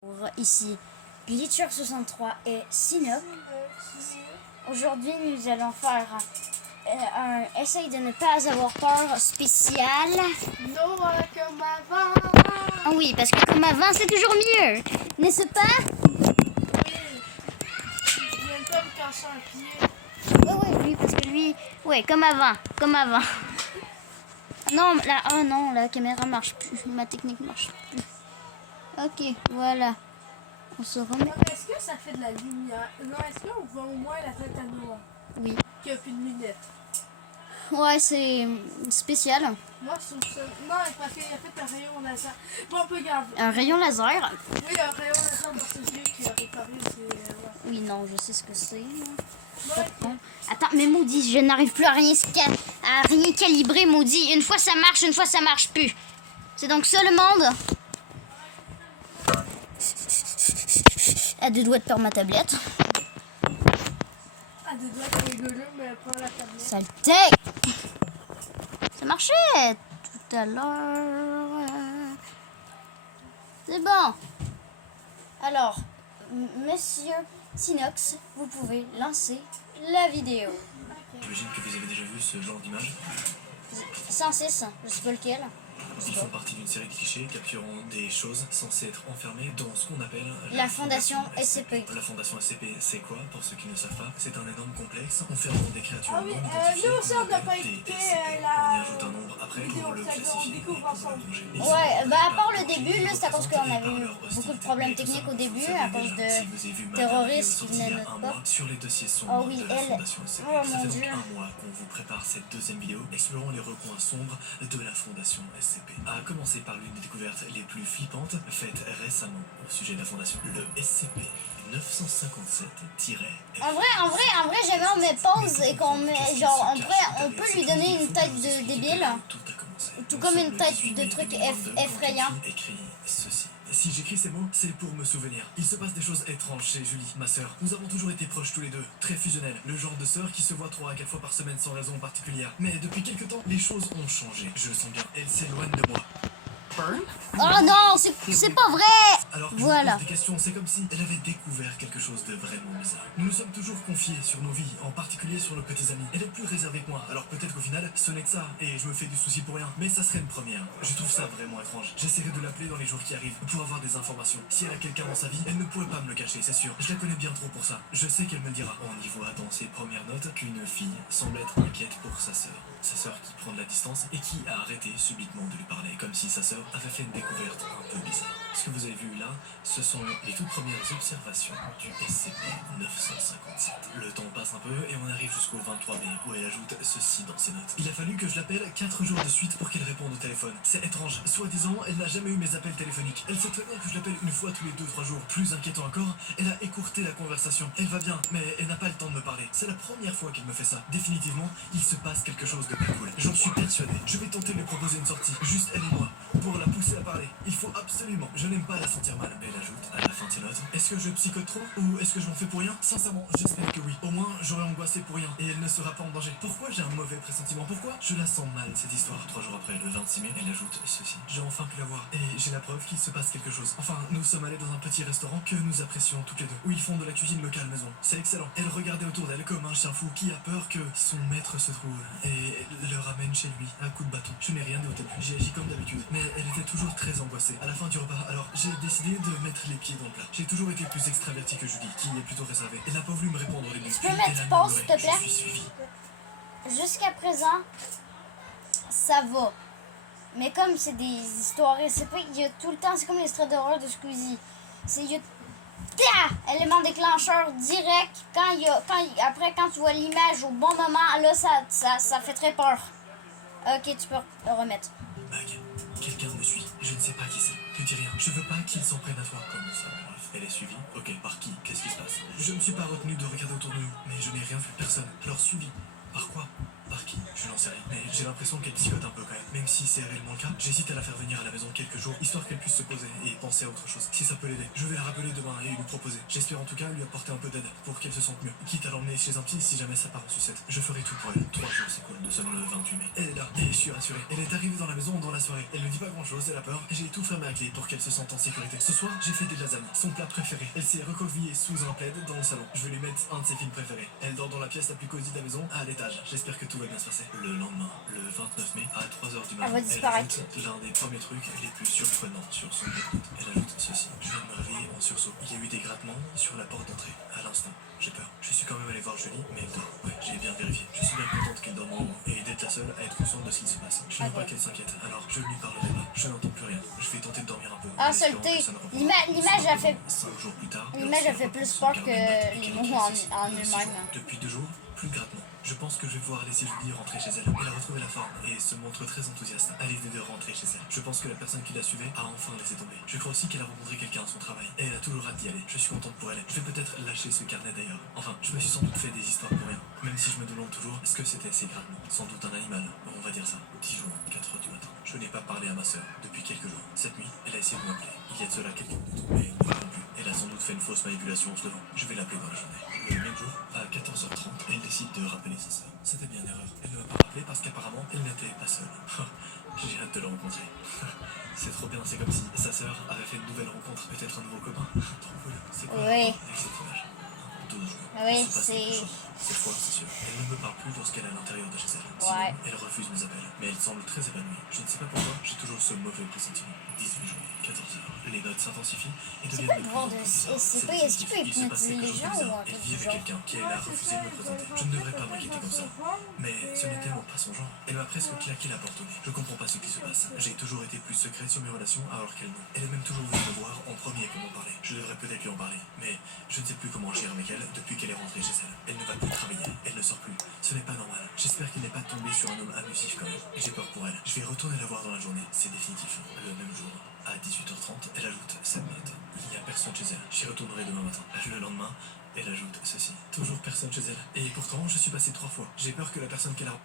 Bonjour, ici Glitcher63 et Sinop. Aujourd'hui, nous allons faire un essaye de ne pas avoir peur spécial. Non, comme avant. Ah oui, parce que comme avant, c'est toujours mieux, n'est-ce pas? Oui. Je viens pas me casser un pied. Oui, lui, parce que lui, ouais, comme avant, comme avant. Non, là, oh non, la caméra marche plus, ma technique marche plus. Ok, voilà, on se remet. Non, mais est-ce que ça fait de la lumière? Non, est-ce qu'on voit au moins la tête à Noah? Oui, Qui a plus de lunettes. ouais, c'est spécial. Moi, je trouve ça. Non, parce qu'il a fait un rayon laser. Bon, on peut garder. Un rayon laser. Oui, un rayon laser dans ses yeux qui a réparé. C'est. Ouais. Oui, non, je sais ce que c'est. Ouais. Attends, mais maudit, je n'arrive plus à rien calibrer, maudit. Une fois ça marche plus. C'est donc ça le monde. À deux doigts de perdre ma tablette. Ah, des doigts c'est rigolo, mais pas la tablette. Saleté! Ça marchait tout à l'heure. C'est bon. Alors, monsieur Sinox, vous pouvez lancer la vidéo. J'imagine que vous avez déjà vu ce genre d'image. 106, je sais pas lequel. Ils font partie d'une série de clichés capturant des choses censées être enfermées dans ce qu'on appelle La fondation SCP. La fondation SCP, c'est quoi? Pour ceux qui ne savent pas, c'est un énorme complexe enfermant des créatures Ah oui, non identifiées. nous aussi, on n'a pas des écouté SCP. la On y ajoute un nombre après vidéo, pour le ça, on classifier et découvre pour le ensemble. plonger. Ouais, bah à part le début, là, c'est à cause qu'on avait eu beaucoup de problèmes techniques au début, à cause de terroristes qui venaient de notre pop. Sur les dossiers sombres Oh oui, de la elle. fondation SCP. Oh Ça mon fait donc Dieu. un mois qu'on vous prépare cette deuxième vidéo explorant les recoins sombres de la fondation SCP. À commencer par l'une des découvertes les plus flippantes faites récemment au sujet de la fondation, le SCP 957-F. En vrai, jamais on met pause et qu'on met, genre, on peut lui donner une tête de débile, Tout a commencé. tout comme une tête de truc effrayant. Écrit ceci. Si j'écris ces mots, c'est pour me souvenir. Il se passe des choses étranges chez Julie, ma sœur. Nous avons toujours été proches tous les deux, très fusionnels. Le genre de sœur qui se voit 3 à 4 fois par semaine sans raison particulière. Mais depuis quelques temps, les choses ont changé. Je le sens bien. Elle s'éloigne de moi. Oh non, c'est pas vrai! Alors, je Voilà. me pose des questions, c'est comme si elle avait découvert quelque chose de vraiment bizarre. Nous nous sommes toujours confiés sur nos vies, en particulier sur nos petits amis. Elle est plus réservée que moi, alors peut-être qu'au final, ce n'est que ça, et je me fais du souci pour rien. Mais ça serait une première. Je trouve ça vraiment étrange. J'essaierai de l'appeler dans les jours qui arrivent, pour avoir des informations. Si elle a quelqu'un dans sa vie, elle ne pourrait pas me le cacher, c'est sûr. Je la connais bien trop pour ça. Je sais qu'elle me le dira. On y voit dans ses premières notes qu'une fille semble être inquiète pour sa sœur. Sa sœur qui prend de la distance et qui a arrêté subitement de lui parler, comme si sa sœur avait fait une découverte un peu bizarre. Ce que vous avez vu là, ce sont les toutes premières observations du SCP-957. Le temps passe un peu et on arrive jusqu'au 23 mai, où elle ajoute ceci dans ses notes. Il a fallu que je l'appelle 4 jours de suite pour qu'elle réponde au téléphone. C'est étrange. Soi-disant, elle n'a jamais eu mes appels téléphoniques. Elle sait très bien que je l'appelle une fois tous les 2-3 jours. Plus inquiétant encore, elle a écourté la conversation. Elle va bien, mais elle n'a pas le temps de me parler. C'est la première fois qu'elle me fait ça. Définitivement, il se passe quelque chose de pas cool. J'en suis persuadé. Je vais tenter de lui proposer une sortie, juste elle et moi, pour la pousser à parler. Il faut absolument. Je n'aime pas la sentir mal. Elle ajoute à la fin de ses notes. Est-ce que je psychote trop ou est-ce que je m'en fais pour rien? Sincèrement, j'espère que oui. Au moins, j'aurais angoissé pour rien et elle ne sera pas en danger. Pourquoi j'ai un mauvais pressentiment? Pourquoi je la sens mal cette histoire? 3 jours après, le 26 mai, elle ajoute ceci. J'ai enfin pu la voir et j'ai la preuve qu'il se passe quelque chose. Enfin, nous sommes allés dans un petit restaurant que nous apprécions toutes les deux, où ils font de la cuisine locale maison. C'est excellent. Elle regardait autour d'elle comme un chien fou qui a peur que son maître se trouve et le ramène chez lui à coup de bâton. Je n'ai rien dit au début. J'ai agi comme d'habitude, mais elle était toujours très angoissée. À la fin du repas, alors j'ai décidé de mettre les pieds dans le plat. J'ai toujours été plus extraverti que Julie, qui est plutôt réservée. Elle n'a pas voulu me répondre au début. Tu peux mettre pause, s'il te plaît? Je suis suivi. Jusqu'à présent, ça va. Mais comme c'est des histoires SCP, il y a tout le temps, c'est comme les traits d'horreur de Squeezie. Il y a élément déclencheur direct. Après, quand tu vois l'image au bon moment, là, ça fait très peur. Ok, tu peux remettre. Bug, quelqu'un me suit. Je ne sais pas qui c'est. Ne dis rien. Je veux pas qu'il s'en prenne à toi. Comment ça? Bref, elle est suivie. Ok, par qui? Qu'est-ce qui se passe? Je ne me suis pas retenu de regarder autour de nous, mais je n'ai rien vu. Personne. Alors suivi. Par quoi? Par Par qui? Je n'en sais rien. Mais j'ai l'impression qu'elle psychote un peu quand même. Même si c'est réellement le cas, j'hésite à la faire venir à la maison quelques jours, histoire qu'elle puisse se poser et penser à autre chose. Si ça peut l'aider, je vais la rappeler demain et lui proposer. J'espère en tout cas lui apporter un peu d'aide pour qu'elle se sente mieux. Quitte à l'emmener chez un psy si jamais ça part en sucette. Je ferai tout pour elle. 3 jours, c'est cool. Nous sommes le 28 mai. Elle est là et je suis rassuré. Elle est arrivée dans la maison dans la soirée. Elle ne dit pas grand chose, elle a peur. J'ai tout fermé à clé pour qu'elle se sente en sécurité. Ce soir, j'ai fait des lasagnes, son plat préféré. Elle s'est recroquevillée sous un plaid dans le salon. Je vais lui mettre un de ses films préférés. Elle dort dans la pièce la plus cosy de la maison, à l'étage. J'espère que tout va bien se passer. Le lendemain, le 29 mai, à 3h du Elle matin, va disparaître. ajoute l'un des premiers trucs les plus surprenants sur son bloc-notes. Elle ajoute ceci. Je viens de me réveiller en sursaut. Il y a eu des grattements sur la porte d'entrée. À l'instant, j'ai peur. Je suis quand même allé voir Julie, mais elle dort. Ouais, j'ai bien vérifié. Je suis bien contente qu'elle dorme en haut et d'être la seule à être consciente de ce qui se passe. Je ne veux pas qu'elle s'inquiète, alors je ne lui parlerai pas. Je n'entends plus rien. Je vais tenter de dormir un peu. Ah, en espérant saleté. que ça ne reprenne. L'image a fait. 5 jours plus tard, L'image a fait plus peur que les mots en eux-mêmes. Depuis 2 jours, plus grattement. Je pense que je vais pouvoir laisser Julie rentrer chez elle. Elle a retrouvé la forme et se montre très enthousiaste à l'idée de rentrer chez elle. Je pense que la personne qui la suivait a enfin laissé tomber. Je crois aussi qu'elle a rencontré quelqu'un à son travail et elle a toujours hâte d'y aller. Je suis contente pour elle. Je vais peut-être lâcher ce carnet d'ailleurs. Enfin, je me suis sans doute fait des histoires pour rien. Même si je me demande toujours, est-ce que c'était ces grattements? Sans doute un animal. Bon, on va dire ça. 10 jours, 4h du matin. Je n'ai pas parlé à ma sœur depuis quelques jours. Cette nuit, elle a essayé de m'appeler. Il y a de cela quelques minutes, mais ne répond plus. Elle a sans doute fait une fausse manipulation en se levant. Je vais l'appeler dans la journée. Le même jour, à 14h30, elle décide de rappeler sa sœur. C'était bien erreur. Elle ne m'a pas rappelé parce qu'apparemment, elle n'était pas seule. J'ai hâte de la rencontrer. C'est trop bien, c'est comme si sa sœur avait fait une nouvelle rencontre, peut-être un nouveau copain. Trop cool. C'est quoi Oui. avec cette image? 12 jours. Oui, Il se passe quelque c'est. chose. Cette fois, c'est sûr. Elle ne me parle plus lorsqu'elle est à l'intérieur de chez elle. Ouais. Sinon, elle refuse mes appels. Mais elle semble très épanouie. Je ne sais pas pourquoi, j'ai toujours ce mauvais pressentiment. 18 jours, 14 heures. Les notes s'intensifient et C'est deviennent quoi de le plus pouvoir en de plus bizarres. SCP? C'est Est-ce qu'il peut définitif. Il se passe hypnotiser quelque les chose de gens ou bizarre. un Elle truc vit du avec genre? quelqu'un qui elle a refusé de me présenter. Je ne devrais pas m'inquiéter comme ça. Mais ce n'est tellement pas son genre. Elle m'a presque claqué la porte au nez. Je comprends pas ce qui se passe. J'ai toujours été plus secret sur mes relations alors qu'elle non. Elle est même toujours venue me voir en premier pour m'en parler. Je devrais peut-être lui en parler. Mais je ne sais plus comment agir avec elle depuis qu'elle est rentrée chez elle. Elle ne va plus travailler. Elle ne sort plus. Ce n'est pas normal. J'espère qu'il n'est pas tombé sur un homme abusif quand même. J'ai peur pour elle. Je vais retourner la voir dans la journée. C'est définitif. Le même jour, à 18h30, elle ajoute cette note. Il n'y a personne chez elle. J'y retournerai demain matin. Le lendemain, elle ajoute ceci. Toujours personne chez elle. Et pourtant, je suis passé 3 fois. J'ai peur que la personne qu'elle a...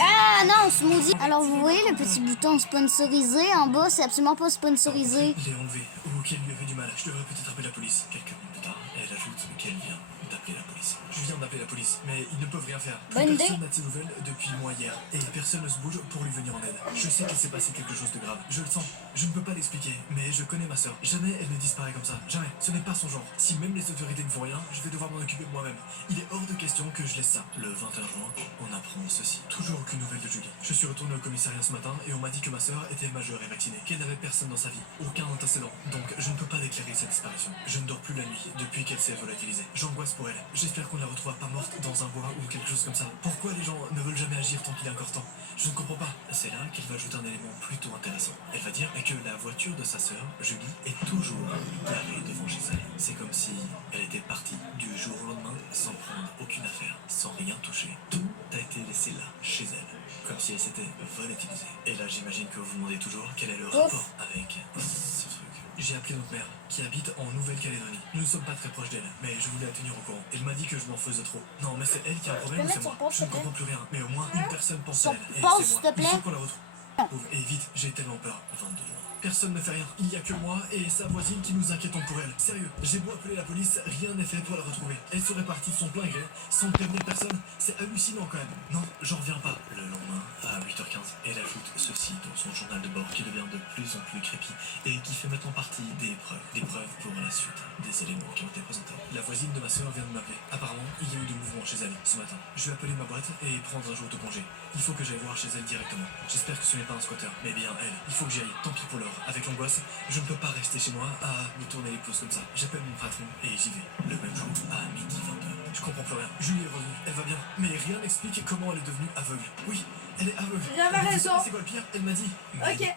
Ah non, smoothie. Alors vous voyez le petit bouton sponsorisé en bas, c'est absolument pas sponsorisé. Je l'ai enlevé ou qu'elle lui avait du mal. Je devrais peut-être appeler la police. Quelques minutes plus tard, elle ajoute qu'elle vient d'appeler la police. Je viens d'appeler la police, mais ils ne peuvent rien faire. Plus Bonne personne idée. n'a de ses nouvelles depuis moi hier. Et personne ne se bouge pour lui venir en aide. Je sais qu'il s'est passé quelque chose de grave. Je le sens. Je ne peux pas l'expliquer, mais je connais ma sœur. Jamais elle ne disparaît comme ça. Jamais. Ce n'est pas son genre. Si même les autorités ne font rien, je vais devoir m'en occuper moi-même. Il est hors de question que je laisse ça. Le 21 juin, on apprend ceci. Toujours aucune nouvelle de Julie. Je suis retourné au commissariat ce matin et on m'a dit que ma sœur était majeure et vaccinée, qu'elle n'avait personne dans sa vie, aucun antécédent. Donc je ne peux pas déclarer sa disparition. Je ne dors plus la nuit depuis qu'elle s'est volatilisée. J'angoisse pour elle. J'espère qu'on ne la retrouve pas morte dans un bois ou quelque chose comme ça. Pourquoi les gens ne veulent jamais agir tant qu'il est encore temps? Je ne comprends pas. C'est là qu'elle va ajouter un élément plutôt intéressant. Elle va dire que la voiture de sa sœur, Julie, est toujours garée devant chez elle. C'est comme si elle était partie du jour au lendemain sans prendre aucune affaire, sans rien toucher. Tout a été laissé là, chez elle, comme si elle s'était volatilisée. Et là, j'imagine que vous vous demandez toujours quel est le rapport avec ce truc. J'ai appelé notre mère, qui habite en Nouvelle-Calédonie. Nous ne sommes pas très proches d'elle, mais je voulais la tenir au courant. Elle m'a dit que je m'en faisais trop. Non, mais c'est elle qui a un problème ou peux c'est mettre moi? sur pause, Je ne s'il te comprends plus rien, mais au moins une personne pense Sur à elle. Et pause, c'est s'il moi. te plaît. Il faut qu'on la retrouve. Et vite, j'ai tellement peur. 22 mois. Personne ne fait rien. Il n'y a que moi et sa voisine qui nous inquiétons pour elle. Sérieux, j'ai beau appeler la police, rien n'est fait pour la retrouver. Elle serait partie de son plein gré, sans prévenir personne. C'est hallucinant quand même. Non, j'en reviens pas. Le lendemain, à 8h15, elle ajoute ceci dans son journal de bord qui devient de plus en plus crépi et qui fait maintenant partie des preuves. Des preuves pour la suite, des éléments qui ont été présentés. La voisine de ma soeur vient de m'appeler. Apparemment, il y a eu du mouvement chez elle ce matin. Je vais appeler ma boîte et prendre un jour de congé. Il faut que j'aille voir chez elle directement. J'espère que ce n'est pas un squatter, mais bien elle. Il faut que j'y aille. Tant pis pour l'heure. Avec l'angoisse, je ne peux pas rester chez moi à me tourner les pouces comme ça. J'appelle mon patron et j'y vais. Le même jour, à midi 22. Je comprends plus rien. Julie est revenue. Elle va bien. Mais rien n'explique comment elle est devenue aveugle. Oui, elle est aveugle. J'avais Mais raison. C'est quoi le pire? Elle m'a dit. Ok.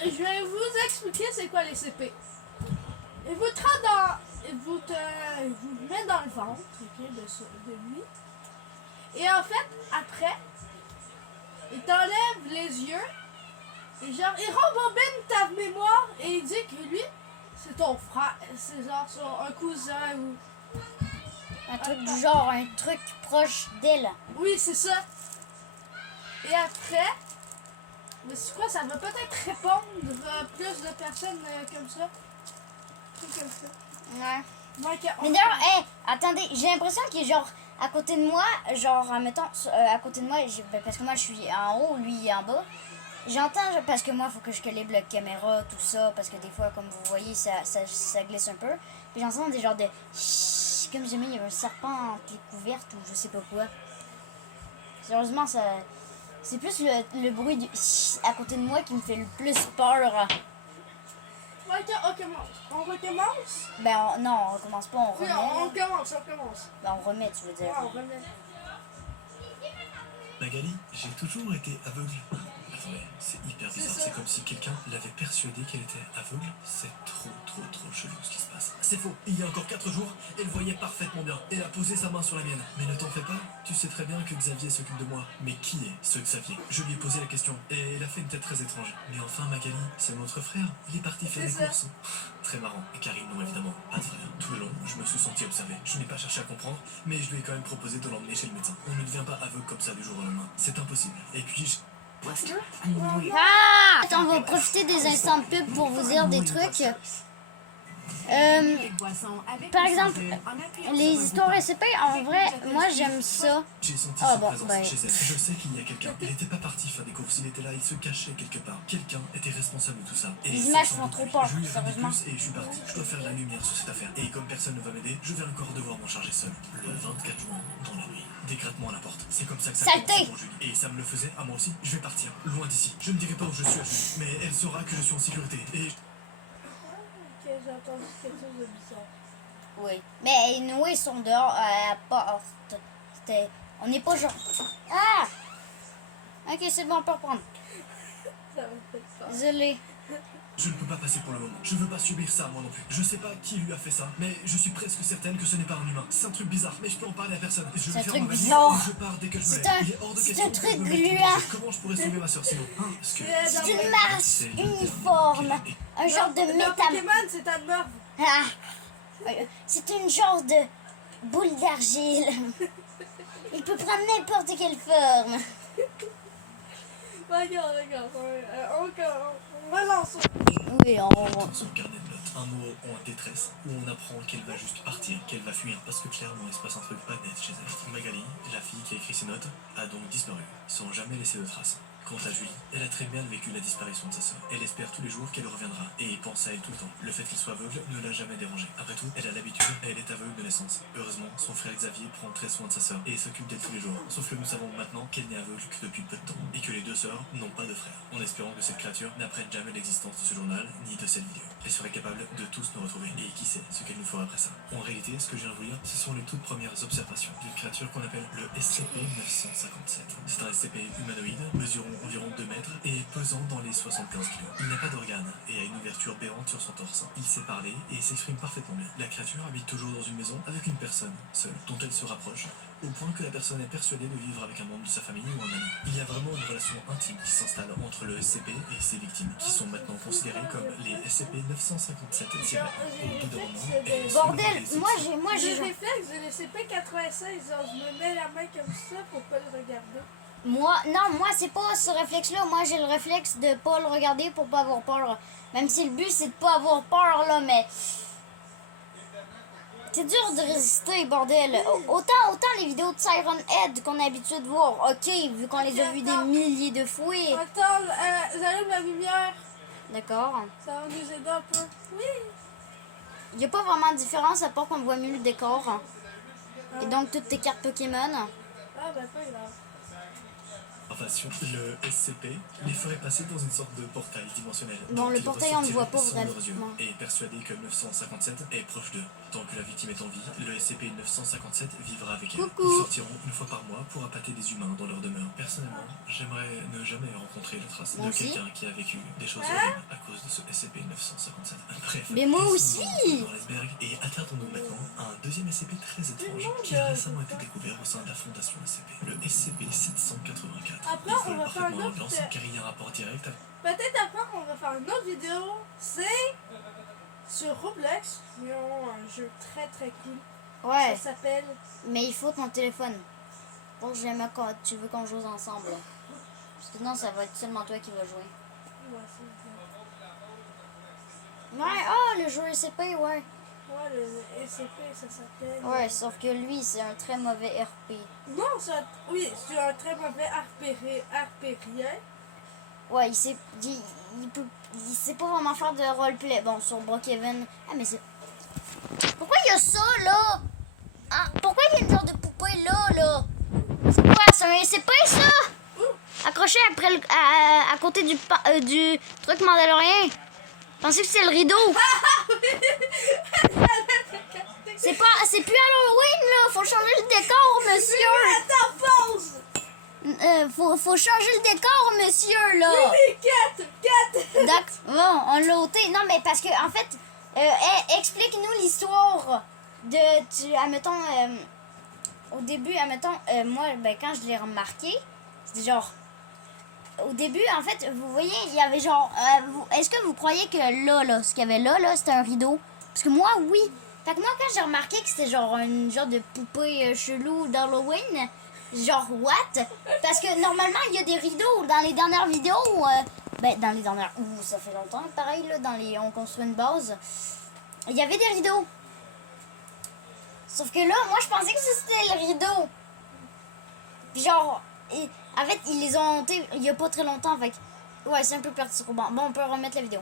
Je vais vous expliquer c'est quoi les CP. Il vous tra dans. Il vous met dans le ventre, ok, de lui. Et en fait, après, il t'enlève les yeux. Et genre, il rembobine ta mémoire et il dit que lui, c'est ton frère. C'est genre un cousin ou. Un truc du genre, un truc proche d'elle. Oui, c'est ça. Et après, mais c'est quoi, ça va peut-être répondre plus de personnes comme ça. Truc comme ça. Ouais. Donc, Mais d'ailleurs, attendez, j'ai l'impression qu'il est genre à côté de moi, genre, mettons, à côté de moi, parce que moi je suis en haut, lui il est en bas. J'entends, parce que moi il faut que je calibre la caméra, tout ça, parce que des fois, comme vous voyez, ça glisse un peu. Puis j'entends des genres de chut, comme jamais il y a un serpent entre les couvertes ou je sais pas quoi. Sérieusement, c'est plus le bruit du chut à côté de moi qui me fait le plus peur. ok, on recommence. Ben non, on recommence pas, on Oui, remet. on commence. Ben, on remet, tu veux dire. Ouais, on remet. Magali, j'ai toujours été aveugle. Attendez, c'est hyper C'est bizarre. ça. C'est comme si quelqu'un l'avait persuadée qu'elle était aveugle. C'est trop chelou ce qui se passe. C'est faux. Il y a encore 4 jours, elle voyait parfaitement bien. Elle a posé sa main sur la mienne. Mais ne t'en fais pas, tu sais très bien que Xavier s'occupe de moi. Mais qui est ce Xavier? Je lui ai posé la question et elle a fait une tête très étrange. Mais enfin, Magali, c'est notre frère. Il est parti faire C'est des ça. courses. Très marrant. Et Karine, non, évidemment, pas de frère. Tout le long, je me suis senti observé. Je n'ai pas cherché à comprendre, mais je lui ai quand même proposé de l'emmener chez le médecin. On ne devient pas aveugle comme ça du jour au lendemain. C'est impossible. Et puis, Ah! Attends, on va profiter des instants de pub pour vous dire des trucs. Par exemple, les histoires SCP, en vrai, moi j'aime ça. j'ai senti Ah sa bon, présence ben. chez elle. Je sais qu'il y a quelqu'un. Il n'était pas parti faire des courses, il était là, il se cachait quelque part. Quelqu'un était responsable de tout ça. Et Les c'est images sans font doute trop lui. peur, Je lui ai fait des sérieusement. puces et je suis parti. Je dois faire la lumière sur cette affaire. Et comme personne ne va m'aider, je vais encore devoir m'en charger seul. Le 24 juin, dans la nuit. Des grattements à la porte. C'est comme ça que ça Saleté! commence pour Julie. Et ça me le faisait à moi aussi. Je vais partir, loin d'ici. Je ne dirai pas où je suis à Julie, mais elle saura que je suis en sécurité. Et Ok, j'ai entendu quelque chose de bizarre. Oui. Mais nous, ils sont dehors à la porte. On n'est pas genre. Ah! Ok, c'est bon, on peut reprendre. Ça me fait peur. Désolé. je ne peux pas passer pour le moment. Je veux pas subir ça, moi non plus. Je sais pas qui lui a fait ça, mais je suis presque certaine que ce n'est pas un humain. C'est un truc bizarre, mais je peux en parler à personne. Je C'est vais un faire truc ma valise bizarre. et je pars dès que je me C'est lève. un- Il est hors de c'est question un que truc je me mette en gluant. danger. Comment je pourrais sauver ma soeur sinon, hein? Parce que C'est C'est une dans- masse c'est le uniforme. dernier qu'elle Un genre de Dans métal. Pokémon, c'est un morve. Ah. C'est une genre de boule d'argile. Il peut prendre n'importe quelle forme. Regarde. On relance. Oui, dans son carnet de notes. Un mot en détresse où on apprend qu'elle va juste partir, qu'elle va fuir parce que clairement il se passe un truc pas net chez elle. Magali, la fille qui a écrit ces notes, a donc disparu sans jamais laisser de traces. Quant à Julie, elle a très mal vécu la disparition de sa sœur. Elle espère tous les jours qu'elle reviendra et pense à elle tout le temps. Le fait qu'il soit aveugle ne l'a jamais dérangée. Après tout, elle a l'habitude, elle est aveugle de naissance. Heureusement, son frère Xavier prend très soin de sa sœur et s'occupe d'elle tous les jours. Sauf que nous savons maintenant qu'elle n'est aveugle que depuis peu de temps et que les deux sœurs n'ont pas de frère. En espérant que cette créature n'apprenne jamais l'existence de ce journal ni de cette vidéo. Elle serait capable de tous nous retrouver et qui sait ce qu'elle nous fera après ça. En réalité, ce que je viens de vous lire, ce sont les toutes premières observations d'une créature qu'on appelle le SCP-957. C'est un SCP humanoïde, mesurant environ 2 mètres et pesant dans les 75 kg. Il n'a pas d'organes et a une ouverture béante sur son torse. Il sait parler et s'exprime parfaitement bien. La créature habite toujours dans une maison avec une personne seule, dont elle se rapproche, au point que la personne est persuadée de vivre avec un membre de sa famille ou un ami. Il y a vraiment une relation intime qui s'installe entre le SCP et ses victimes, qui sont maintenant considérées comme les SCP-957 tirés au bout d'un moment. et selon Bordel, les moi J'ai j'ai. le réflexe de le CP96, genre je me mets la main comme ça pour pas le regarder. Moi c'est pas ce réflexe-là. Moi j'ai le réflexe de pas le regarder pour pas avoir peur. Même si le but c'est de pas avoir peur là, mais. C'est dur de résister, bordel. Autant les vidéos de Siren Head qu'on est habitué de voir. Ok, vu qu'on les a vues des milliers de fois. Attends, j'allume la lumière, D'accord. ça va nous aider un peu. Oui. Il n'y a pas vraiment de différence à part qu'on voit mieux le décor. Et donc toutes tes cartes Pokémon. Ah ben pas grave. Le SCP les ferait passer dans une sorte de portail dimensionnel. Bon, dont le ils portail, on ne voit pas ressortiraient sans leurs yeux. vraiment. Et persuadé que 957 est proche d'eux. Tant que la victime est en vie, le SCP-957 vivra avec elle. Coucou. Ils sortiront une fois par mois pour appâter des humains dans leur demeure. Personnellement, j'aimerais ne jamais rencontrer la trace Moi de aussi. quelqu'un qui a vécu des choses horribles à cause de ce SCP-957. Bref, Mais moi laissons-nous aussi. dans l'iceberg et attardons-nous maintenant à un deuxième SCP très étrange qui a récemment été découvert au sein de la fondation SCP. Le SCP-784. Après, Il on vole va faire parfaitement un à autre- l'ambiance car il y a un rapport direct avec Peut-être après on va faire une autre vidéo. C'est sur Roblox. Ils ont un jeu très très cool. Ouais, Ça s'appelle... mais il faut ton téléphone. Pour jamais quand tu veux qu'on joue ensemble. Parce que sinon, ça va être seulement toi qui vas jouer. Ouais, c'est bien. Ouais, ah, le jeu SCP, ouais. Ouais, le SCP, ça s'appelle... Ouais, sauf que lui, c'est un très mauvais RP. Non, oui, c'est un très mauvais arpérien. Ouais, il sait pas vraiment faire de roleplay. Bon, sur Brookhaven. Ah, mais c'est... Pourquoi il y a ça, là? Ah, pourquoi il y a une genre de poupée, là? C'est quoi? C'est un SCP, ça? Accroché après à côté du truc mandalorien. Pensez que c'est le rideau. C'est plus Halloween, là. Faut changer le décor, monsieur. Attends, pause! Faut changer le décor, monsieur, là. Oui, 4! D'accord. Bon, on l'a ôté. Non, mais parce que, en fait, explique-nous l'histoire de, admettons, au début, admettons, moi, ben, quand je l'ai remarqué, c'était genre, au début, en fait, vous voyez, il y avait genre, est-ce que vous croyez que là, ce qu'il y avait là, c'était un rideau? Parce que moi, oui. Fait que moi, quand j'ai remarqué que c'était genre une genre de poupée chelou d'Halloween, genre, what? Parce que normalement, il y a des rideaux dans les dernières vidéos. Ben, dans les dernières. Ouh, ça fait longtemps, pareil, là, on construit une base. Il y avait des rideaux. Sauf que là, moi, je pensais que c'était le rideau. Puis genre, en fait, ils les ont montés il y a pas très longtemps. Fait que, ouais, c'est un peu perturbant. Bon, on peut remettre la vidéo.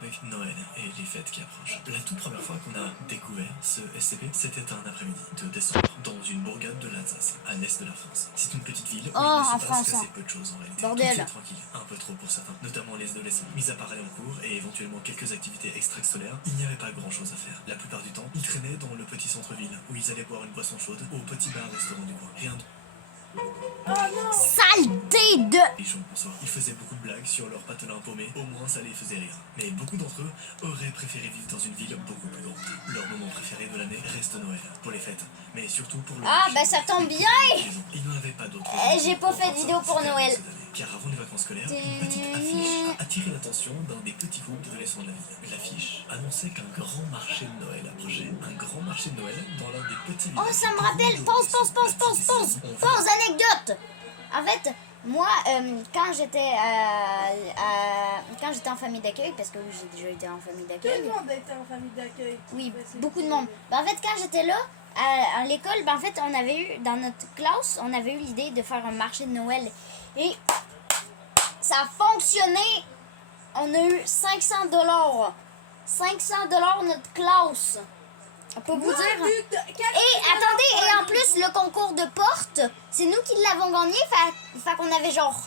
Avec Noël et les fêtes qui approchent. La toute première fois qu'on a découvert ce SCP, c'était un après-midi de décembre dans une bourgade de l'Alsace, à l'est de la France. C'est une petite ville où Oh, il en ne se passe France, qu'assez peu de choses en réalité. bordel. Tout est tranquille, un peu trop pour certains, notamment les adolescents. Mis à part aller en cours et éventuellement quelques activités extra-scolaires, il n'y avait pas grand-chose à faire. La plupart du temps, ils traînaient dans le petit centre-ville où ils allaient boire une boisson chaude au petit bar-restaurant du coin. Rien de Oh non! Saleté de... méchant en soi. Ils faisaient beaucoup de blagues sur leur patelin paumé, au moins ça les faisait rire. Mais beaucoup d'entre eux auraient préféré vivre dans une ville beaucoup plus grande. Leur moment préféré de l'année reste Noël, pour les fêtes, mais surtout pour le Ah, marché. bah ça tombe bien. Ils n'en avaient pas d'autres. J'ai pas fait de vidéo pour Noël. Car avant les vacances scolaires, une petite affiche a attiré l'attention d'un des petits groupes d'adolescents de la ville. L'affiche annonçait qu'un grand marché de Noël approchait. Un grand marché de Noël dans l'un des petits villages. Oh, ça me rappelle. Pause, anecdote. En fait, moi, quand j'étais en famille d'accueil, parce que oui, j'ai déjà été en famille Tout d'accueil. le monde était en famille d'accueil. Oui, Ouais, c'est beaucoup de monde. Ben, en fait, quand j'étais là, à l'école, ben, en fait, on avait eu, dans notre classe, on avait eu l'idée de faire un marché de Noël. Et ça a fonctionné. On a eu 500$. 500$ notre classe. On peut vous dire. Et attendez, et en plus, le concours de porte, c'est nous qui l'avons gagné. Fait qu'on avait genre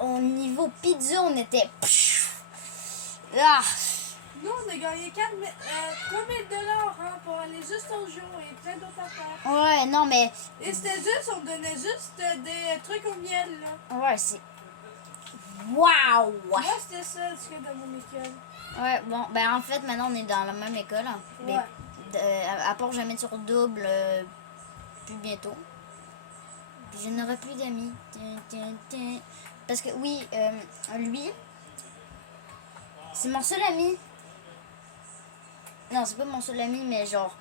au niveau pizza, on était. Ah. Nous, on a gagné 3000$ pour aller juste au jour et plein d'autres affaires. Ouais, non, mais. Et c'était juste, on donnait juste des trucs au miel, là. Ouais, c'est. Waouh! Moi, c'était ça, ce que dans mon école. Ouais, bon, ben en fait, maintenant on est dans la même école. Hein. Ouais. Mais, à part jamais sur double, plus bientôt. Puis je n'aurai plus d'amis. Parce que oui, lui, c'est mon seul ami. Non, c'est pas mon seul ami, mais genre.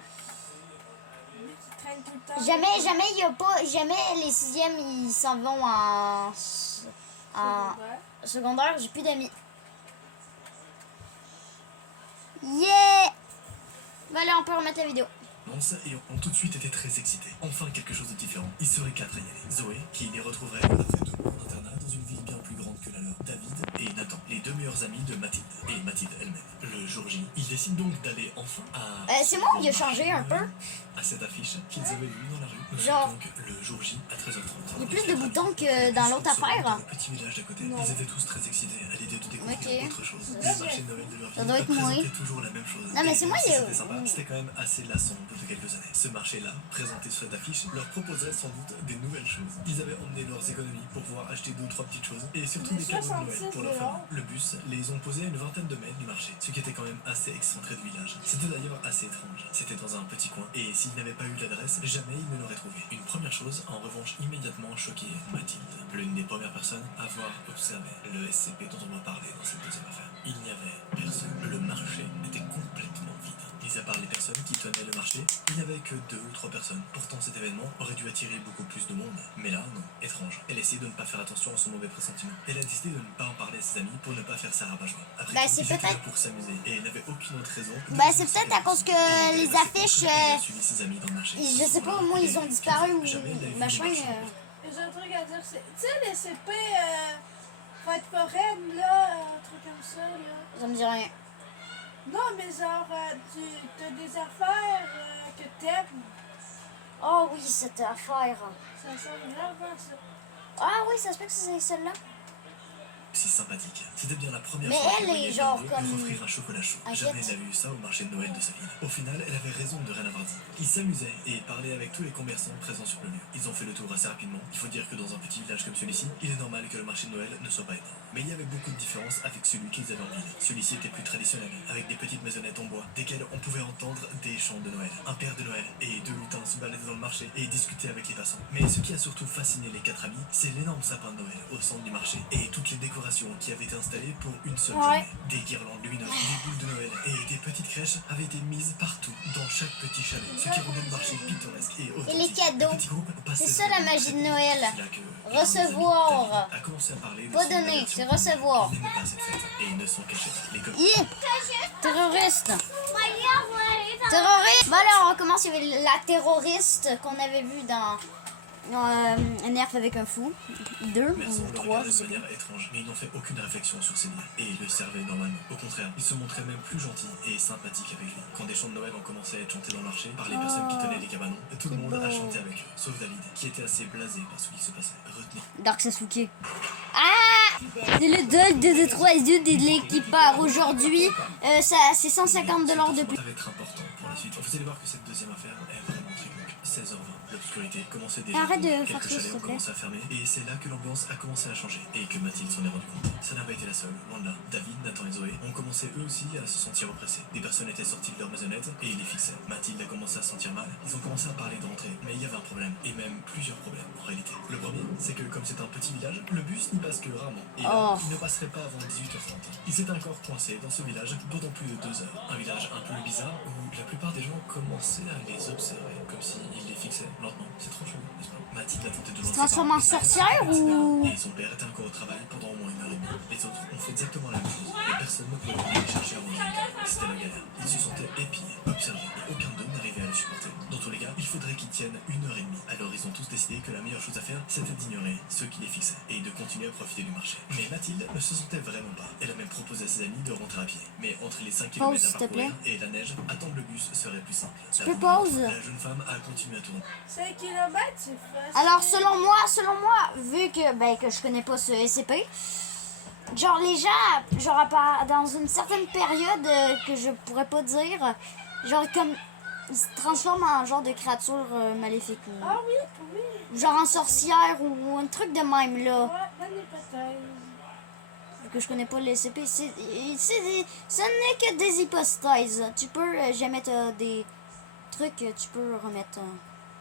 Lui qui traîne tout le temps. Jamais, il y a pas. Jamais les sixièmes, ils s'en vont en secondaire. J'ai plus d'amis. Yeah! Voilà, on peut remettre la vidéo. Et ont tout de suite été très excités. Enfin quelque chose de différent. Ils seraient 4 à y aller. Zoé, qui les retrouverait après tout en internat dans une ville bien plus grande que la leur. David et Nathan, les deux meilleurs amis de Mathilde. Et Mathilde elle-même. Le jour J, ils décident donc d'aller enfin à... C'est moi qui ai changé un peu. À cette affiche qu'ils avaient lue dans la rue. Genre. Donc le jour J à 13h30. Il y a plus de boutons que dans l'autre affaire. Dans le petit village d'à côté. Non. Ils étaient tous très excités à l'idée de découvrir Ok. autre chose. Ça, Le marché de Noël de leur ça ville doit être moi. présentait toujours la même chose. Non, mais Et c'est même moi, si il y a- c'était sympa, c'était quand même assez lassant au bout de quelques années. Ce marché-là, présenté sur cette affiche, leur proposait sans doute des nouvelles choses. Ils avaient emmené leurs économies pour pouvoir acheter 2 ou 3 petites choses et surtout Mais des cadeaux de Noël 66 pour leurs $. familles. Le bus les ont posés à une vingtaine de mètres du marché, ce qui était quand même assez excentré du village. C'était d'ailleurs assez étrange. C'était dans un petit coin et s'ils n'avaient pas eu l'adresse, jamais ils ne l'auraient trouvé. Une première chose, en revanche, immédiatement choqué Mathilde, l'une des premières personnes à avoir observé le SCP dont on va parler dans cette cette deuxième affaire. Il n'y avait personne. Le marché était complètement vide. Mis à part les personnes qui tenaient le marché, il n'y avait que 2 ou 3 personnes. Pourtant, cet événement aurait dû attirer beaucoup plus de monde. Mais là, non. Étrange. Elle essayait de ne pas faire attention à son mauvais pressentiment. Elle a décidé de ne pas en parler à ses amis pour ne pas faire sa rabat-joie. Après Bah, tout, c'est ils étaient là peut-être- pour s'amuser et elle n'avait aucune autre raison. que de Bah, dire c'est ce peut-être qu'elle à cause pensait. que Et les elle a fait affiches, comme elle a suivi ses amis dans le marché. je Ce sais pas, soir-là, au moins elle ils ont avait disparu jamais ou elle avait vu machin. le marchand. J'ai un truc à dire, c'est. Tu sais, les CP, fête foraine, là, un truc comme ça, là. Ça me dit rien. Non, mais genre, t'as des affaires que t'aimes. Oh oui, cette affaire. Ça sent vraiment ça. Ah oui, ça se peut que c'est celle-là. Si sympathique. C'était bien la première Mais fois elle qu'elle est voyait genre Dindon comme lui offrir un chocolat chaud. inquiète. Jamais elle n'a vu ça au marché de Noël de sa ville. Au final, elle avait raison de rien avoir dit. Ils s'amusaient et parlaient avec tous les commerçants présents sur le lieu. Ils ont fait le tour assez rapidement. Il faut dire que dans un petit village comme celui-ci, il est normal que le marché de Noël ne soit pas énorme. Mais il y avait beaucoup de différences avec celui qu'ils avaient en ville. Celui-ci était plus traditionnel, avec des petites maisonnettes en bois, desquelles on pouvait entendre des chants de Noël. Un père de Noël et 2 lutins se baladaient dans le marché et discutaient avec les passants. Mais ce qui a surtout fasciné les 4 amis, c'est l'énorme sapin de Noël au centre du marché et toutes les décorations qui avaient été installées pour une seule Ouais. journée. Des guirlandes lumineuses, des boules de Noël et des petites crèches avaient été mises partout, dans chaque petit chalet, ce qui rendait le marché pittoresque et authentique. Et les cadeaux. Le petit groupe passait C'est ça, la devant magie de très Noël. vite. C'est là que Recevoir. David a commencé à parler de Pas son donner, aversion. c'est recevoir. Il n'aimait pas cette fête et ils ne s'en cachaient pas. Les copains Terroriste. Terroriste. Voilà, on recommence. Il y avait la terroriste qu'on avait vue dans Nerf avec un fou. 2 Merson ou le 3, regardait je de sais pas. manière étrange, mais ils n'ont fait aucune réflexion sur ses dires, et ils le servaient normalement. Au contraire, ils se montraient même plus gentils et sympathiques avec lui. Quand des chants de Noël ont commencé à être chantés dans le marché par les personnes qui tenaient les cabanons, tout le monde a chanté avec eux, sauf David, qui était assez blasé par ce qui se passait. Retenez. Dark Sasuke. Ah! C'est le dog de Detroit Dude de l'équipe part aujourd'hui. C'est 150 $ de plus. Ça va être important pour la suite. Vous allez voir que cette deuxième affaire est vraiment très glauque. 16h20, l'obscurité commençait déjà. Arrête de faire Quelques ça, chalets s'il te ont plaît. commencé à fermer et c'est là que l'ambiance a commencé à changer et que Mathilde s'en est rendu compte. Ça n'a pas été la seule, loin de là. David, Nathan et Zoé ont commencé eux aussi à se sentir oppressés. Des personnes étaient sorties de leur maisonnette et ils les fixaient. Mathilde a commencé à se sentir mal. Ils ont commencé à parler de rentrer, mais il y avait un problème et même plusieurs problèmes en réalité. Le premier, c'est que comme c'est un petit village, le bus n'y passe que rarement. Et là, Oh. il ne passerait pas avant 18h30. Ils étaient encore coincés dans ce village pendant plus de 2 heures. Un village un peu bizarre où la plupart des gens commençaient à les observer, comme s'ils les fixaient lentement. C'est trop chelou, n'est-ce pas? Mathilde a tenté de lancer transforme en sorcière ou- Et son père était encore au travail pendant au moins 1h30. Les autres ont fait exactement la même chose. Et personne ne pouvait venir les chercher avant 18h. C'était la galère. Ils se sentaient épiés, observés, et aucun d'eux n'arrivait à les supporter. Dans tous les cas, il faudrait qu'ils tiennent 1h30. Alors ils ont tous décidé que la meilleure chose à faire, c'était d'ignorer ceux qui les fixaient et de continuer à profiter du marché. Mais Mathilde ne se sentait vraiment pas. Elle a même proposé à ses amis de rentrer à pied. Mais entre les 5 km à s'il te parcourir plaît. et la neige, attendre le bus serait plus simple. Tu peux pause? La jeune femme a continué à tourner. 5 km, c'est facile. Alors selon moi, vu que je connais pas ce SCP, genre les gens, genre dans une certaine période que je pourrais pas dire, genre comme ils se transforment en genre de créature maléfique Ah oui, oui. ou genre en sorcière ou un truc de même là. Ouais, dans l'hypothèse. Vu que je connais pas le SCP, ce n'est que des hypothèses. Tu peux jamais t'as des trucs, tu peux remettre.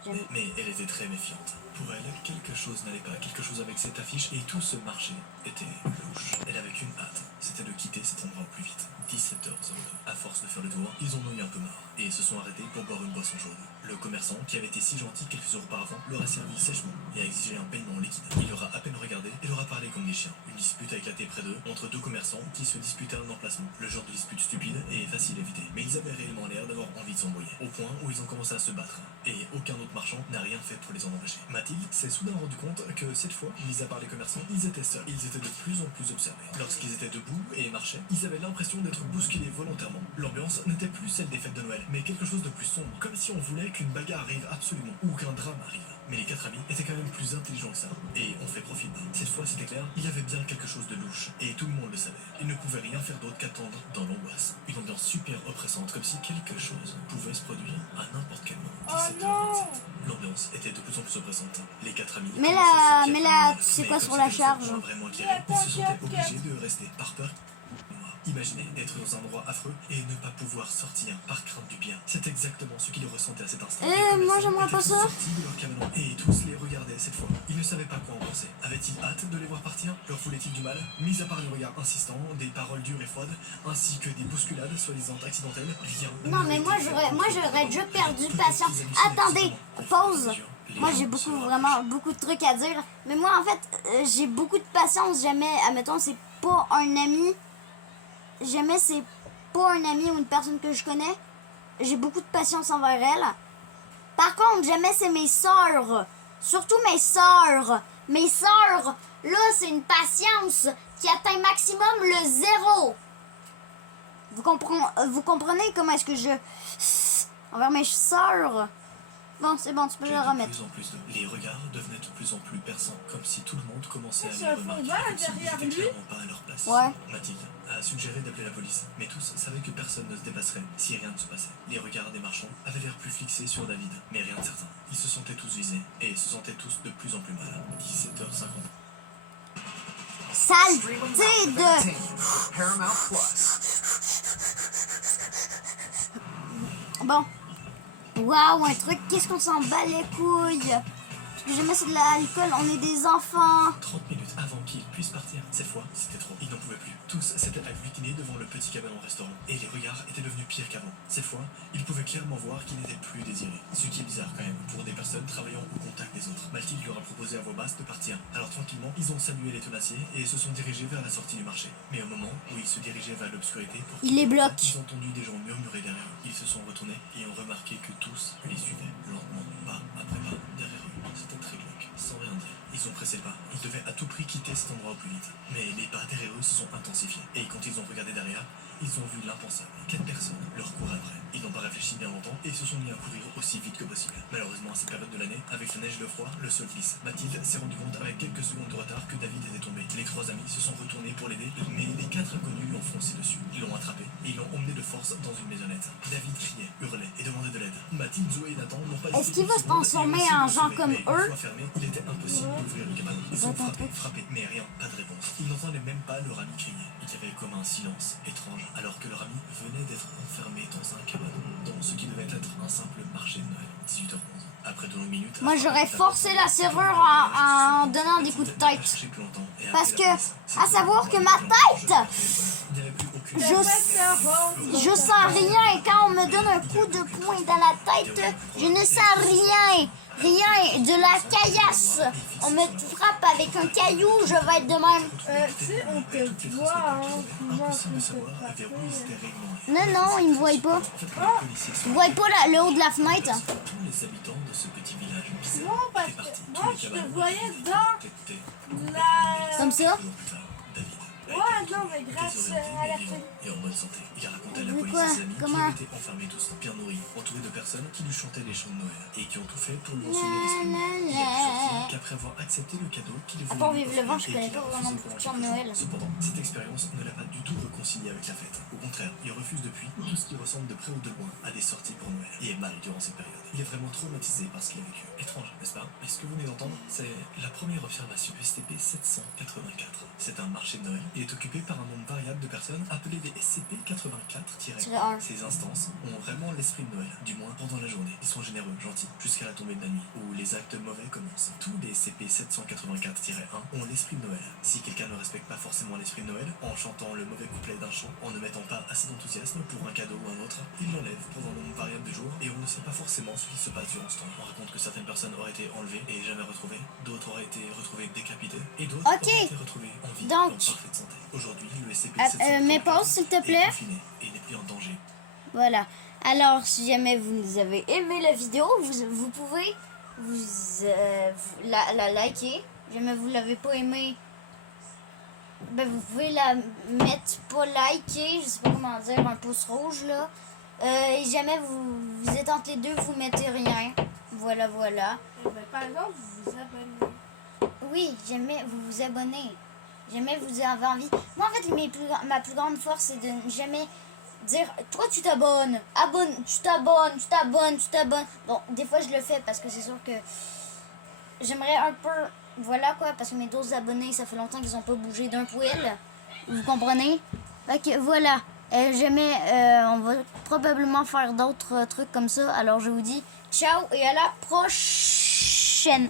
Jamais. Mais elle était très méfiante. Pour elle, quelque chose n'allait pas, quelque chose avec cette affiche et tout ce marché était louche. Elle avait qu'une hâte, c'était de quitter cet endroit au plus vite. 17h02. À force de faire le tour, ils en ont eu un peu marre et se sont arrêtés pour boire une boisson chaude. Le commerçant, qui avait été si gentil quelques heures auparavant, leur a servi sèchement et a exigé un paiement liquide. Il leur a à peine regardé et leur a parlé comme des chiens. Une dispute a éclaté près d'eux entre 2 commerçants qui se disputaient un emplacement. Le genre de dispute stupide et facile à éviter. Mais ils avaient réellement l'air d'avoir envie de s'embrouiller. Au point où ils ont commencé à se battre. Et aucun autre marchand n'a rien fait pour les en empêcher. Mathilde s'est soudain rendu compte que cette fois, mis à part les commerçants, ils étaient seuls. Ils étaient de plus en plus observés. Lorsqu'ils étaient debout et marchaient, ils avaient l'impression d'être bousculés volontairement. L'ambiance n'était plus celle des fêtes de Noël, mais quelque chose de plus sombre. Comme si on voulait qu'une bagarre arrive absolument, ou qu'un drame arrive. Mais les 4 amis étaient quand même plus intelligents que ça, et ont fait profil bas. Cette fois, c'était clair, il y avait bien quelque chose de louche, et tout le monde le savait. Ils ne pouvaient rien faire d'autre qu'attendre dans l'angoisse. Une ambiance super oppressante, comme si quelque chose pouvait se produire à n'importe quel moment. 17h27. L'ambiance était de plus en plus oppressante. Les 4 amis... Mais commençaient à là, s'inquiéter. tu sais Mais quoi comme sur la c'était le seul charge? point vraiment éclairé, ils se sentaient obligés de rester par peur. Imaginez être dans un endroit affreux et ne pas pouvoir sortir par crainte du bien. C'est exactement ce qu'ils ressentaient à cet instant. Moi j'aimerais pas ça. Sortis de leur cabanon et tous les regardaient cette fois. Ils ne savaient pas quoi en penser. Avaient-ils hâte de les voir partir? Leur voulait-il du mal? Mis à part les regards insistants, des paroles dures et froides, ainsi que des bousculades soi-disant accidentelles, rien. Non, mais moi j'aurais déjà perdu patience. Attendez, pause. Moi j'ai vraiment beaucoup de trucs à dire. Mais moi en fait, j'ai beaucoup de patience. Jamais, admettons, c'est pas un ami. Jamais c'est pas un ami ou une personne que je connais. J'ai beaucoup de patience envers elle. Par contre, jamais c'est mes sœurs. Surtout mes sœurs. Mes sœurs, là, c'est une patience qui atteint maximum le 0. Vous comprenez comment est-ce que je... Envers mes sœurs. Bon, c'est bon, tu peux le remettre. De plus en plus les regards devenaient de plus en plus perçants, comme si tout le monde commençait à C'est les un remarquer, fondement comme s'ils derrière n'étaient lui. clairement pas à leur place. Ouais. Mathilde a suggéré d'appeler la police, mais tous savaient que personne ne se dépasserait si rien ne se passait. Les regards des marchands avaient l'air plus fixés sur David, mais rien de certain. Ils se sentaient tous visés, et se sentaient tous de plus en plus mal. 17h50. Saleté de... Paramount Plus. Bon. Waouh, un truc, qu'est-ce qu'on s'en bat les couilles? Parce que jamais c'est de l'alcool, on est des enfants. 30 minutes avant qu'ils puissent partir. Cette fois, c'était trop. Ils n'en pouvaient plus. Tous s'étaient agglutinés devant le petit cabanon-restaurant. Et les regards étaient devenus pires qu'avant. Cette fois, ils pouvaient clairement voir qu'ils n'étaient plus désirés. Ce qui est bizarre quand même, pour des personnes travaillant au contact des autres. Mathilde leur a proposé à voix basse de partir. Alors tranquillement, ils ont salué les tenaciers et se sont dirigés vers la sortie du marché. Mais au moment où ils se dirigeaient vers l'obscurité, Ils les bloquent. ils ont entendu des gens murmurer derrière eux. Ils se sont retournés et ont remarqué que tous les suivaient lentement, pas après pas, derrière eux. C'était très glauque, sans rien dire. Ils ont pressé le pas. Ils devaient à tout prix quitter cet endroit au plus vite. Mais les pas derrière eux se sont intensifiés. Et quand ils ont regardé derrière, ils ont vu l'impensable. 4 personnes leur courent après. Ils n'ont pas réfléchi bien longtemps et se sont mis à courir aussi vite que possible. Malheureusement, à cette période de l'année, avec la neige et le froid, le sol glisse. Mathilde s'est rendu compte avec quelques secondes de retard que David était tombé. Les 3 amis se sont retournés pour l'aider, mais les 4 inconnus lui ont foncé dessus. Ils l'ont attrapé et ils l'ont emmené de force dans une maisonnette. David criait, hurlait et demandait de l'aide. Mathilde, Zoé et Nathan n'ont pas Est-ce hésité qu'il va une se seconde transformer et ont en essayé de gens le comme sauver. Mais eux? une fois fermé, il était impossible d'ouvrir le cabanon. Ils ont frappé, mais rien, pas de réponse. Ils n'entendaient même pas leur ami crier. Il y avait comme un silence étrange, alors que leur ami venait d'être enfermé dans un cabanon, dans ce qui devait être un simple marché de Noël. 18h11. Après de longues minutes... Moi j'aurais forcé la serrure en donnant des coups de tête. Parce que, à savoir que ma tête, je sens rien et quand on me donne un coup de poing dans la tête, je ne sens rien. Rien, de la caillasse. On me frappe avec un caillou, je vais être de même. Tu sais, on te voit, hein. Comment Impossible de on te savoir frappe. vers où ils étaient réellement. Non, non, ils me voient pas. En fait, les policiers sont Ils voient pas le haut de la fenêtre. tous les habitants de ce petit village bizarre Non, parce étaient partis. que Tous moi, les je te cabanons voyais étaient dans complètement la... Comme ça. jours plus tard, David a Ouais, été non, mais grâce désorienté, à la mais vivant et en bonne santé. Il a raconté à la Mais police quoi? ses amis Comment? qui étaient enfermés tous, bien nourris, entourés de personnes qui lui chantaient les chants de Noël et qui ont tout fait pour lui enseigner l'esprit. Il a pu sortir qu'après avoir accepté le cadeau qu'il voulait part lui Vive le offrir vent, je et connais qu'il a pas refusé vraiment pendant de chants de quelques Noël. jours. Cependant, cette expérience ne l'a pas du tout réconcilié avec la fête. Au contraire, il refuse depuis tout ce qui ressemble de près ou de loin à des sorties pour Noël. Il est mal durant cette période. Il est vraiment traumatisé par ce qu'il a vécu. Étrange, n'est-ce pas? Et ce que vous venez d'entendre, c'est la première observation SCP 784. C'est un marché de Noël. Il est occupé par un nombre variable de personnes appelées des SCP-84-1. Ces instances ont vraiment l'esprit de Noël, du moins pendant la journée. Ils sont généreux, gentils, jusqu'à la tombée de la nuit, où les actes mauvais commencent. Tous les SCP-784-1 ont l'esprit de Noël. Si quelqu'un ne respecte pas forcément l'esprit de Noël, en chantant le mauvais couplet d'un chant, en ne mettant pas assez d'enthousiasme pour un cadeau ou un autre, il l'enlève pendant un nombre variable de jours et on ne sait pas forcément ce qui se passe durant ce temps. On raconte que certaines personnes auraient été enlevées et jamais retrouvées, d'autres auraient été retrouvées décapitées et d'autres Ok. auraient été retrouvées en vie, Donc, en parfaite santé. Aujourd'hui, le SCP-784 mais pause s'il te est plaît. confiné et n'est plus en danger. Voilà. Alors, si jamais vous avez aimé la vidéo, vous pouvez la liker. Si jamais vous l'avez pas aimé, ben vous pouvez la mettre pas liker, je sais pas comment dire, un pouce rouge là. Et jamais vous êtes entre les deux, vous mettez rien. Voilà, voilà. Eh ben, par exemple, vous vous abonnez. Oui, jamais vous vous abonnez. Jamais vous avez envie. Moi, en fait, ma plus grande force, c'est de ne jamais dire toi, tu t'abonnes. Tu t'abonnes. Bon, des fois, je le fais parce que c'est sûr que j'aimerais un peu. Voilà quoi, parce que mes 12 abonnés, ça fait longtemps qu'ils n'ont pas bougé d'un poil. Vous comprenez? Fait que voilà. On va probablement faire d'autres trucs comme ça. Alors je vous dis ciao et à la prochaine.